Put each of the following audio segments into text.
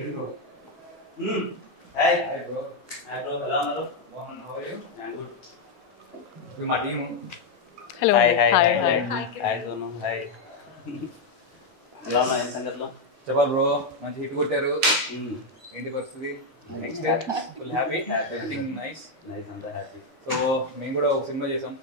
Hi. Hi bro. Hi bro. Hello bro. Mohan, how are you? I'm good. We my team. Hello. Hi. Hi. Hi Sonu. Hi. ఎలా ఉన్నా ఏం సంగతిలో? చెప్పాలి bro, మంచి hit కొట్టారు. ఏంటి పరిస్థితి? Next full happy, everything nice. అంతా happy. So మేము కూడా ఒక సినిమా చేసాం.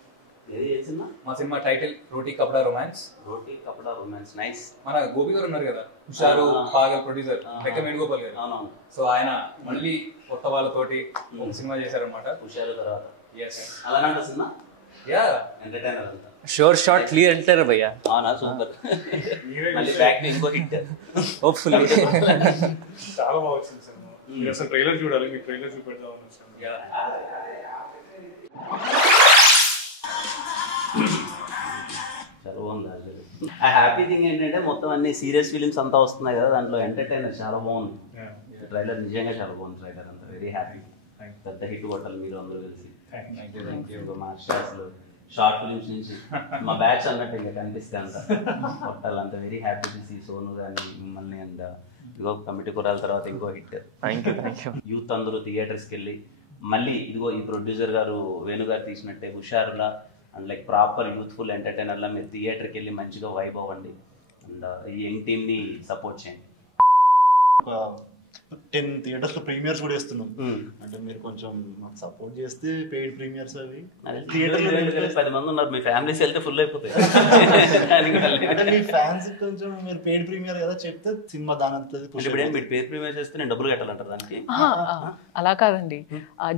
ఏది ఏ సినిమా? మా సినిమా టైటిల్ రోటీ కపడా రొమాన్స్. రోటీ కపడా రొమాన్స్. నైస్. మన గోపి గారు ఉన్నారు కదా, హుషారు పాగల్ ప్రొడ్యూసర్, లెక్క వేణుగోపాల్ గారు. అవునవును. సో ఆయన మళ్ళీ కొత్త వాళ్ళతోటి ఒక సినిమా చేశారనమాట. హుషారు తర్వాత. ఎస్. అలాంటి సినిమా? యా. ఎంటర్టైనర్ అంతా. షోర్ షార్ట్ క్లియర్ అంటారు భయ్యా. అవునా, సూపర్. మళ్ళీ బ్యాక్ ఇంకో హిట్ హోప్ఫుల్లీ. చాలా బాగా వచ్చింది సినిమా. మీరు అసలు ట్రైలర్ చూడాలి, మీకు ట్రైలర్ చూపెడదామని వచ్చాను. చాలా బాగుంది. ఆ హ్యాపీ థింగ్ ఏంటంటే మొత్తం అన్ని సీరియస్ ఫిలిమ్స్ అంతా వస్తున్నాయి కదా, దాంట్లో ఎంటర్టైనర్ చాలా బాగుంది. ట్రైలర్ నిజంగా చాలా బాగుంది. ట్రైలర్ అంతా వెరీ హ్యాపీ. పెద్ద హిట్ కొట్టాలి మీరు అందరూ కలిసి. మా అసలు షార్ట్ ఫిలిమ్స్ నుంచి మా బ్యాచ్ అన్నట్టు ఇంకా కనిపిస్తే అంత కొట్టాలి. అంత వెరీ హ్యాపీ టు సీ సోను కానీ మిమ్మల్ని. అండ్ ఇదిగో కమిటీ కొరాల తర్వాత ఇంకో హిట్. Thank you. యూత్ అందరూ థియేటర్స్కి వెళ్ళి మళ్ళీ ఇదిగో ఈ ప్రొడ్యూసర్ గారు వేణుగారు తీసినట్టే హుషారులా అండ్ లైక్ ప్రాపర్ యూత్ఫుల్ ఎంటర్టైనర్లా మీరు థియేటర్కి వెళ్ళి మంచిగా వైబ్ అవ్వండి. అండ్ ఈ యంగ్ టీమ్ని సపోర్ట్ చేయండి. 10 థియేటర్స్ లో ప్రీమియర్స్ కూడా వేస్తున్నాం. అంటే మీరు కొంచెం మాకు సపోర్ట్ చేస్తే పెయిడ్ ప్రీమియర్స్ అవి థియేటర్లో 10 మంది ఉన్నారు, మీ ఫ్యామిలీస్ వెళ్తే ఫుల్ అయిపోతాయి. అంటే మీ ఫ్యాన్స్ కొంచెం మీరు పెయిడ్ ప్రీమియర్ కదా చెప్తే సినిమా దాని ఇప్పుడు ఏం మీరు పెయిడ్ ప్రీమియర్ చేస్తే నేను డబ్బులు కట్టాలంటారు దానికి? అలా కాదండి,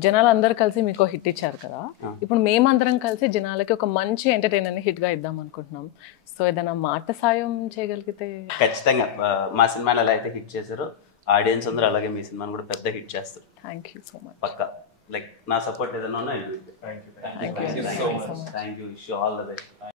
జనాలు అందరు కలిసి మీకు హిట్ ఇచ్చారు కదా, ఇప్పుడు మేమందరం కలిసి జనాలకి ఒక మంచి ఎంటర్టైనర్ ని హిట్ గా ఇద్దాం అనుకుంటున్నాం. సో ఏదైనా మాట సాయం చేయగలిగితే. ఖచ్చితంగా మా సినిమాని ఎలా అయితే హిట్ చేశారో ఆడియన్స్ అందరూ అలాగే మీ సినిమాని కూడా పెద్ద హిట్ చేస్తారు. Thank you so much. పక్కా. లైక్ నా సపోర్ట్ ఏదైనా ఉన్నా. Thank you. Thank you. Wish you all the best.